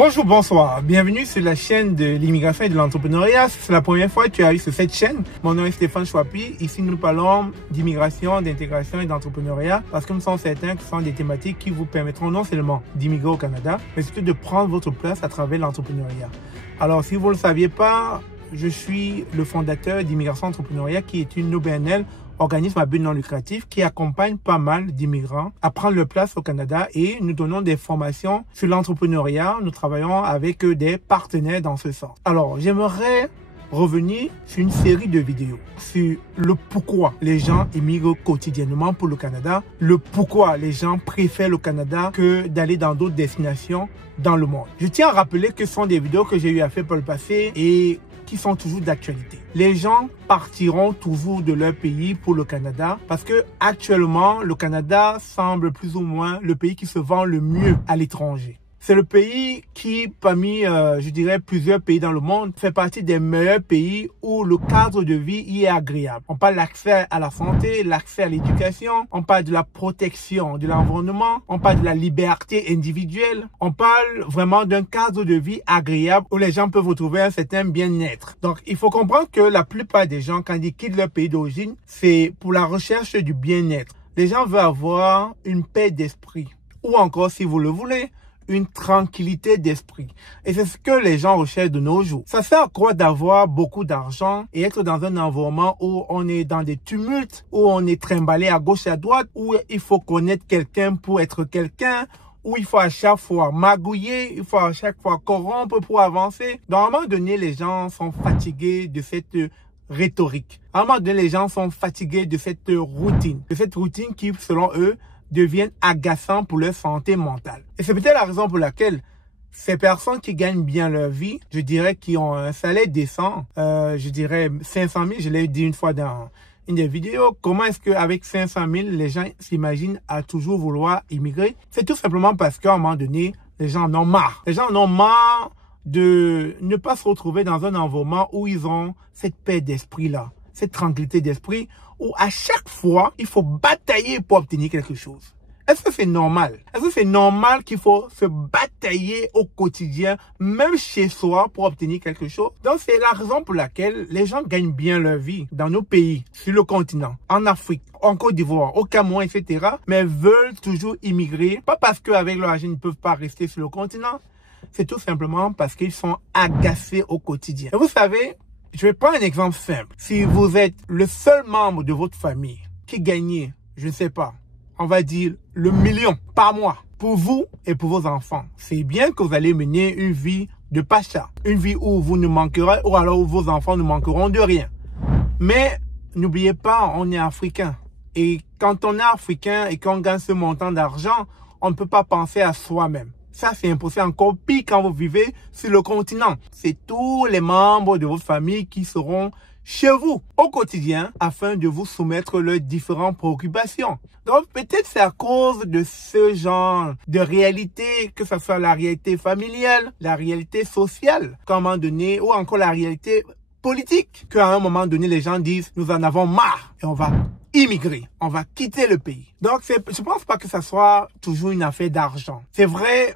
Bonjour, bonsoir. Bienvenue sur la chaîne de l'immigration et de l'entrepreneuriat. Si c'est la première fois que tu arrives sur cette chaîne, mon nom est Stéphane Chouapi. Ici, nous parlons d'immigration, d'intégration et d'entrepreneuriat parce que nous sommes certains que ce sont des thématiques qui vous permettront non seulement d'immigrer au Canada, mais surtout de prendre votre place à travers l'entrepreneuriat. Alors, si vous ne le saviez pas, je suis le fondateur d'Immigration Entrepreneuriat qui est une OBNL, organisme à but non lucratif, qui accompagne pas mal d'immigrants à prendre leur place au Canada et nous donnons des formations sur l'entrepreneuriat. Nous travaillons avec des partenaires dans ce sens. Alors, j'aimerais revenir sur une série de vidéos sur le pourquoi les gens immigrent quotidiennement pour le Canada, le pourquoi les gens préfèrent le Canada que d'aller dans d'autres destinations dans le monde. Je tiens à rappeler que ce sont des vidéos que j'ai eu à faire par le passé et qui sont toujours d'actualité. Les gens partiront toujours de leur pays pour le Canada parce que actuellement, le Canada semble plus ou moins le pays qui se vend le mieux à l'étranger. C'est le pays qui, parmi, je dirais, plusieurs pays dans le monde, fait partie des meilleurs pays où le cadre de vie y est agréable. On parle de l'accès à la santé, l'accès à l'éducation, on parle de la protection de l'environnement, on parle de la liberté individuelle, on parle vraiment d'un cadre de vie agréable où les gens peuvent retrouver un certain bien-être. Donc, il faut comprendre que la plupart des gens, quand ils quittent leur pays d'origine, c'est pour la recherche du bien-être. Les gens veulent avoir une paix d'esprit ou encore, si vous le voulez, une tranquillité d'esprit. Et c'est ce que les gens recherchent de nos jours. Ça sert à quoi d'avoir beaucoup d'argent et être dans un environnement où on est dans des tumultes, où on est trimballé à gauche et à droite, où il faut connaître quelqu'un pour être quelqu'un, où il faut à chaque fois magouiller, il faut à chaque fois corrompre pour avancer. Donc, à un moment donné, les gens sont fatigués de cette rhétorique. À un moment donné, les gens sont fatigués de cette routine qui, selon eux, deviennent agaçants pour leur santé mentale. Et c'est peut-être la raison pour laquelle ces personnes qui gagnent bien leur vie, je dirais qui ont un salaire décent, je dirais 500 000, je l'ai dit une fois dans une des vidéos, comment est-ce qu'avec 500 000, les gens s'imaginent à toujours vouloir immigrer? C'est tout simplement parce qu'à un moment donné, les gens en ont marre. Les gens en ont marre de ne pas se retrouver dans un environnement où ils ont cette paix d'esprit-là, cette tranquillité d'esprit, où à chaque fois, il faut batailler pour obtenir quelque chose. Est-ce que c'est normal? Est-ce que c'est normal qu'il faut se batailler au quotidien, même chez soi, pour obtenir quelque chose? Donc, c'est la raison pour laquelle les gens gagnent bien leur vie dans nos pays, sur le continent, en Afrique, en Côte d'Ivoire, au Cameroun, etc., mais veulent toujours immigrer, pas parce qu'avec leur argent, ils ne peuvent pas rester sur le continent, c'est tout simplement parce qu'ils sont agacés au quotidien. Et vous savez, je vais prendre un exemple simple. Si vous êtes le seul membre de votre famille qui gagne, je ne sais pas, on va dire le million par mois pour vous et pour vos enfants, c'est bien que vous allez mener une vie de pacha, une vie où vous ne manquerez ou alors où vos enfants ne manqueront de rien. Mais n'oubliez pas, on est africain. Et quand on est africain et qu'on gagne ce montant d'argent, on ne peut pas penser à soi-même. Ça, c'est impossible. Encore pire quand vous vivez sur le continent. C'est tous les membres de votre famille qui seront chez vous au quotidien afin de vous soumettre leurs différentes préoccupations. Donc, peut-être c'est à cause de ce genre de réalité, que ce soit la réalité familiale, la réalité sociale, qu'à un moment donné, ou encore la réalité politique, qu'à un moment donné, les gens disent, nous en avons marre et on va immigrer, on va quitter le pays. Donc, je pense pas que ça soit toujours une affaire d'argent. C'est vrai,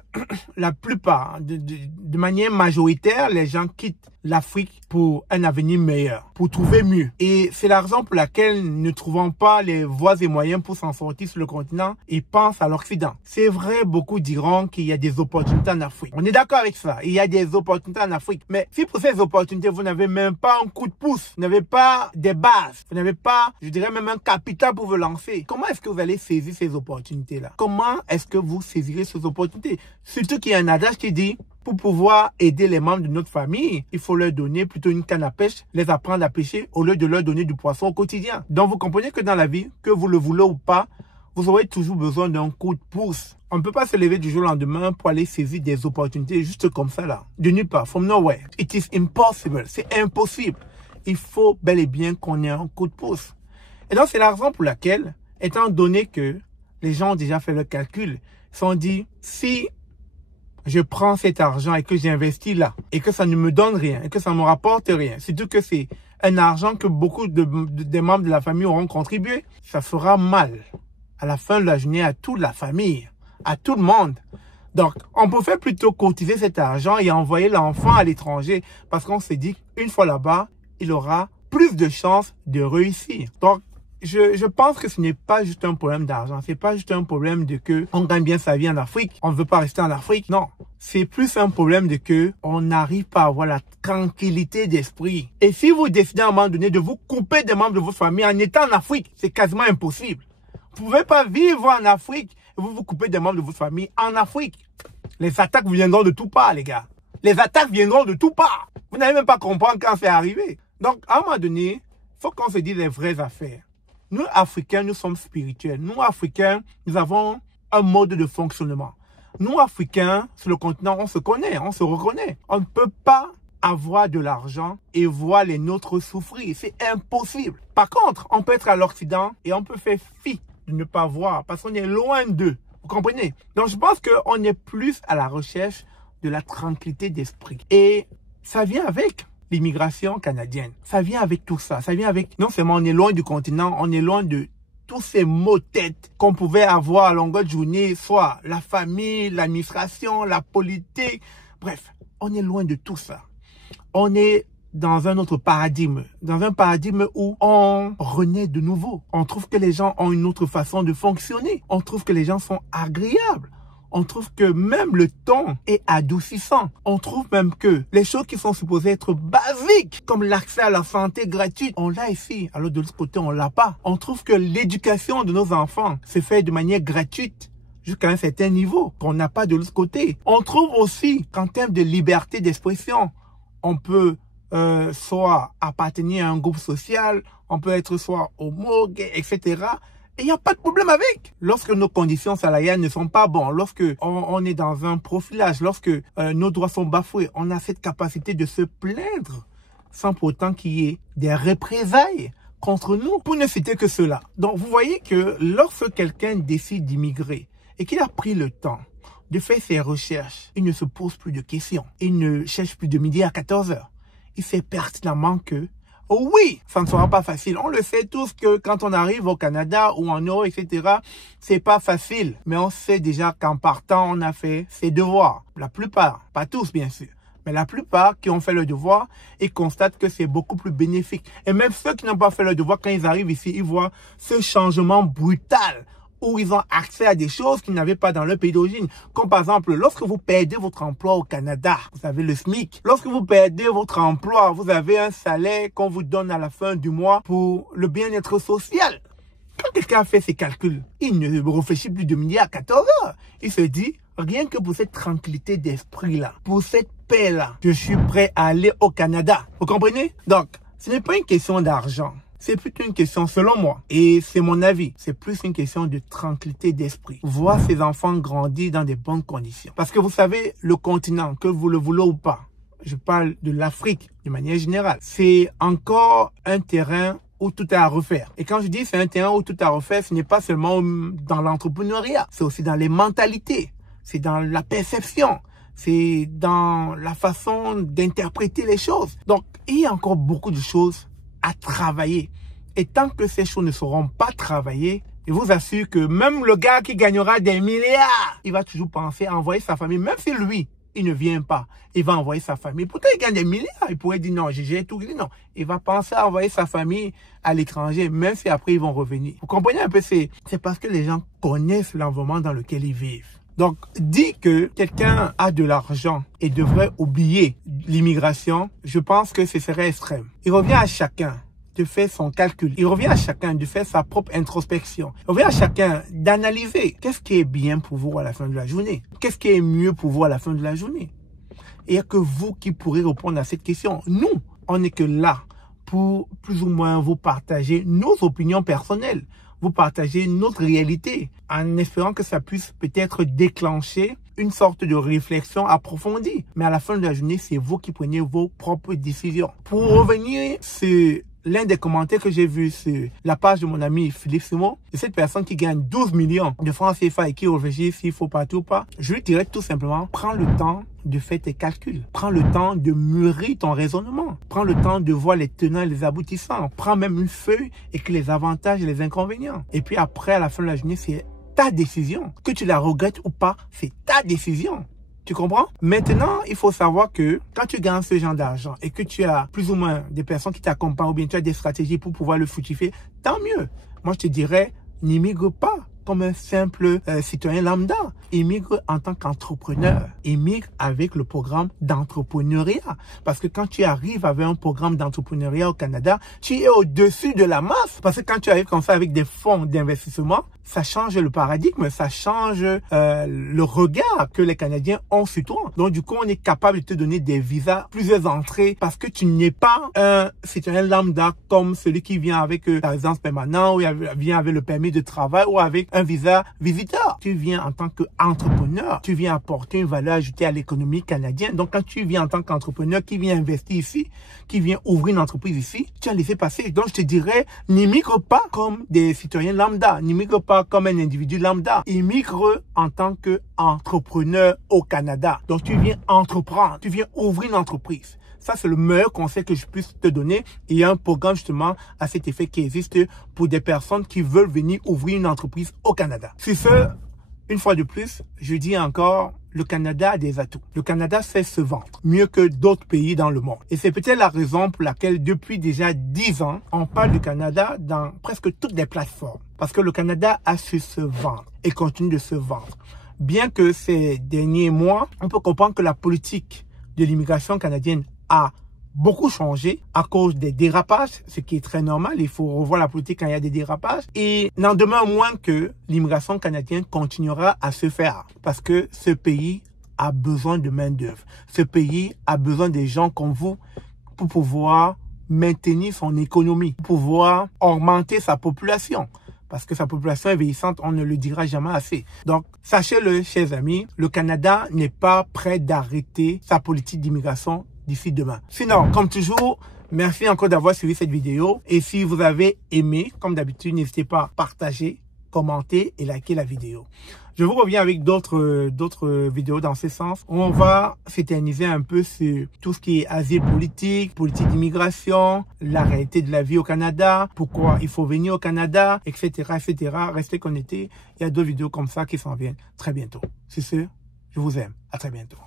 la plupart, de manière majoritaire, les gens quittent l'Afrique pour un avenir meilleur, pour trouver mieux. Et c'est la raison pour laquelle, ne trouvant pas les voies et moyens pour s'en sortir sur le continent, ils pensent à l'Occident. C'est vrai, beaucoup diront qu'il y a des opportunités en Afrique. On est d'accord avec ça. Il y a des opportunités en Afrique. Mais si pour ces opportunités, vous n'avez même pas un coup de pouce, vous n'avez pas des bases, vous n'avez pas, je dirais même un capital pour vous lancer, comment est-ce que vous allez saisir ces opportunités-là? Comment est-ce que vous saisirez ces opportunités? Surtout qu'il y a un adage qui dit, pour pouvoir aider les membres de notre famille, il faut leur donner plutôt une canne à pêche, les apprendre à pêcher au lieu de leur donner du poisson au quotidien. Donc, vous comprenez que dans la vie, que vous le voulez ou pas, vous aurez toujours besoin d'un coup de pouce. On ne peut pas se lever du jour au lendemain pour aller saisir des opportunités juste comme ça là. De nulle part, from nowhere. It is impossible. C'est impossible. Il faut bel et bien qu'on ait un coup de pouce. Et donc, c'est la raison pour laquelle, étant donné que les gens ont déjà fait le calcul, ils se sont dit, si je prends cet argent et que j'investis là, et que ça ne me donne rien, et que ça ne me rapporte rien, surtout que c'est un argent que beaucoup des membres de la famille auront contribué, ça fera mal à la fin de la journée à toute la famille, à tout le monde. Donc, on préfère plutôt cotiser cet argent et envoyer l'enfant à l'étranger parce qu'on se dit qu'une fois là-bas, il aura plus de chances de réussir. Donc, je pense que ce n'est pas juste un problème d'argent. C'est pas juste un problème de que on gagne bien sa vie en Afrique. On ne veut pas rester en Afrique. Non. C'est plus un problème de que on n'arrive pas à avoir la tranquillité d'esprit. Et si vous décidez à un moment donné de vous couper des membres de votre famille en étant en Afrique, c'est quasiment impossible. Vous ne pouvez pas vivre en Afrique et vous vous coupez des membres de votre famille en Afrique. Les attaques viendront de tout part, les gars. Les attaques viendront de tout part. Vous n'allez même pas comprendre quand c'est arrivé. Donc, à un moment donné, il faut qu'on se dise les vraies affaires. Nous, Africains, nous sommes spirituels. Nous, Africains, nous avons un mode de fonctionnement. Nous, Africains, sur le continent, on se connaît, on se reconnaît. On ne peut pas avoir de l'argent et voir les nôtres souffrir. C'est impossible. Par contre, on peut être à l'Occident et on peut faire fi de ne pas voir parce qu'on est loin d'eux. Vous comprenez? Donc, je pense qu'on est plus à la recherche de la tranquillité d'esprit. Et ça vient avec l'immigration canadienne. Ça vient avec tout ça. Ça vient avec, non seulement on est loin du continent, on est loin de tous ces maux de tête qu'on pouvait avoir à longueur de journée, soit la famille, l'administration, la politique. Bref, on est loin de tout ça. On est dans un autre paradigme, dans un paradigme où on renaît de nouveau. On trouve que les gens ont une autre façon de fonctionner. On trouve que les gens sont agréables. On trouve que même le ton est adoucissant. On trouve même que les choses qui sont supposées être basiques, comme l'accès à la santé gratuite, on l'a ici. Alors de l'autre côté, on l'a pas. On trouve que l'éducation de nos enfants se fait de manière gratuite jusqu'à un certain niveau qu'on n'a pas de l'autre côté. On trouve aussi qu'en termes de liberté d'expression, on peut soit appartenir à un groupe social, on peut être soit homo, gay, etc. Et il n'y a pas de problème avec. Lorsque nos conditions salariales ne sont pas bonnes, lorsque on est dans un profilage, lorsque nos droits sont bafoués, on a cette capacité de se plaindre sans pour autant qu'il y ait des représailles contre nous, pour ne citer que cela. Donc vous voyez que lorsque quelqu'un décide d'immigrer et qu'il a pris le temps de faire ses recherches, il ne se pose plus de questions. Il ne cherche plus de midi à 14 heures. Il sait pertinemment que oui, ça ne sera pas facile. On le sait tous que quand on arrive au Canada ou en Europe, etc., c'est pas facile. Mais on sait déjà qu'en partant, on a fait ses devoirs. La plupart, pas tous bien sûr, mais la plupart qui ont fait le devoir, ils constatent que c'est beaucoup plus bénéfique. Et même ceux qui n'ont pas fait le devoir, quand ils arrivent ici, ils voient ce changement brutal où ils ont accès à des choses qu'ils n'avaient pas dans leur pays d'origine. Comme par exemple, lorsque vous perdez votre emploi au Canada, vous avez le SMIC. Lorsque vous perdez votre emploi, vous avez un salaire qu'on vous donne à la fin du mois pour le bien-être social. Quand quelqu'un a fait ses calculs, il ne réfléchit plus de midi à 14 heures. Il se dit, rien que pour cette tranquillité d'esprit-là, pour cette paix-là, je suis prêt à aller au Canada. Vous comprenez? Donc, ce n'est pas une question d'argent. C'est plutôt une question, selon moi, et c'est mon avis, c'est plus une question de tranquillité d'esprit. Voir ses enfants grandir dans des bonnes conditions. Parce que vous savez, le continent, que vous le voulez ou pas, je parle de l'Afrique de manière générale, c'est encore un terrain où tout est à refaire. Et quand je dis c'est un terrain où tout est à refaire, ce n'est pas seulement dans l'entrepreneuriat, c'est aussi dans les mentalités, c'est dans la perception, c'est dans la façon d'interpréter les choses. Donc, il y a encore beaucoup de choses à travailler. Et tant que ces choses ne seront pas travaillées, je vous assure que même le gars qui gagnera des milliards, il va toujours penser à envoyer sa famille. Même si lui, il ne vient pas, il va envoyer sa famille. Pourtant, il gagne des milliards. Il pourrait dire non, j'ai tout dit. Non, il va penser à envoyer sa famille à l'étranger, même si après ils vont revenir. Vous comprenez un peu, c'est parce que les gens connaissent l'environnement dans lequel ils vivent. Donc, dit que quelqu'un a de l'argent et devrait oublier l'immigration, je pense que ce serait extrême. Il revient à chacun de faire son calcul. Il revient à chacun de faire sa propre introspection. Il revient à chacun d'analyser qu'est-ce qui est bien pour vous à la fin de la journée. Qu'est-ce qui est mieux pour vous à la fin de la journée. Et il n'y a que vous qui pourrez répondre à cette question. Nous, on n'est que là pour plus ou moins vous partager nos opinions personnelles. Vous partagez notre réalité en espérant que ça puisse peut-être déclencher une sorte de réflexion approfondie. Mais à la fin de la journée, c'est vous qui prenez vos propres décisions. Pour revenir sur l'un des commentaires que j'ai vu sur la page de mon ami Philippe Simon, de cette personne qui gagne 12 millions de francs CFA et qui réfléchit s'il faut partir ou pas, je lui dirais tout simplement, prends le temps de faire tes calculs. Prends le temps de mûrir ton raisonnement. Prends le temps de voir les tenants et les aboutissants. Prends même une feuille, écris les avantages et les inconvénients. Et puis après, à la fin de la journée, c'est ta décision. Que tu la regrettes ou pas, c'est ta décision. Tu comprends? Maintenant, il faut savoir que quand tu gagnes ce genre d'argent et que tu as plus ou moins des personnes qui t'accompagnent ou bien tu as des stratégies pour pouvoir le fructifier, tant mieux. Moi, je te dirais, n'immigre pas comme un simple citoyen lambda. Immigre en tant qu'entrepreneur. Immigre avec le programme d'entrepreneuriat. Parce que quand tu arrives avec un programme d'entrepreneuriat au Canada, tu es au-dessus de la masse. Parce que quand tu arrives comme ça avec des fonds d'investissement, ça change le paradigme, ça change le regard que les Canadiens ont sur toi. Donc du coup, on est capable de te donner des visas, plusieurs entrées, parce que tu n'es pas un citoyen lambda comme celui qui vient avec ta résidence permanente, ou vient avec le permis de travail, ou avec un visa visiteur. Tu viens en tant qu'entrepreneur, tu viens apporter une valeur ajoutée à l'économie canadienne. Donc quand tu viens en tant qu'entrepreneur qui vient investir ici, qui vient ouvrir une entreprise ici, tu as laissé passer. Donc je te dirais, n'immigre pas comme des citoyens lambda, n'immigre pas comme un individu lambda. Immigre en tant qu'entrepreneur au Canada. Donc tu viens entreprendre, tu viens ouvrir une entreprise. Ça, c'est le meilleur conseil que je puisse te donner. Et il y a un programme justement à cet effet qui existe pour des personnes qui veulent venir ouvrir une entreprise au Canada. Sur ce, une fois de plus, je dis encore, le Canada a des atouts. Le Canada sait se vendre mieux que d'autres pays dans le monde. Et c'est peut-être la raison pour laquelle depuis déjà 10 ans, on parle du Canada dans presque toutes les plateformes. Parce que le Canada a su se vendre et continue de se vendre. Bien que ces derniers mois, on peut comprendre que la politique de l'immigration canadienne a beaucoup changé à cause des dérapages, ce qui est très normal. Il faut revoir la politique quand il y a des dérapages. Et n'en demeure moins que l'immigration canadienne continuera à se faire parce que ce pays a besoin de main-d'œuvre. Ce pays a besoin des gens comme vous pour pouvoir maintenir son économie, pour pouvoir augmenter sa population. Parce que sa population est vieillissante, on ne le dira jamais assez. Donc, sachez-le, chers amis, le Canada n'est pas prêt d'arrêter sa politique d'immigration d'ici demain. Sinon, comme toujours, merci encore d'avoir suivi cette vidéo. Et si vous avez aimé, comme d'habitude, n'hésitez pas à partager, commenter et liker la vidéo. Je vous reviens avec d'autres vidéos dans ce sens. On va s'éterniser un peu sur tout ce qui est asile politique, politique d'immigration, la réalité de la vie au Canada, pourquoi il faut venir au Canada, etc., etc. Restez connectés. Il y a d'autres vidéos comme ça qui s'en viennent très bientôt. C'est sûr, je vous aime. À très bientôt.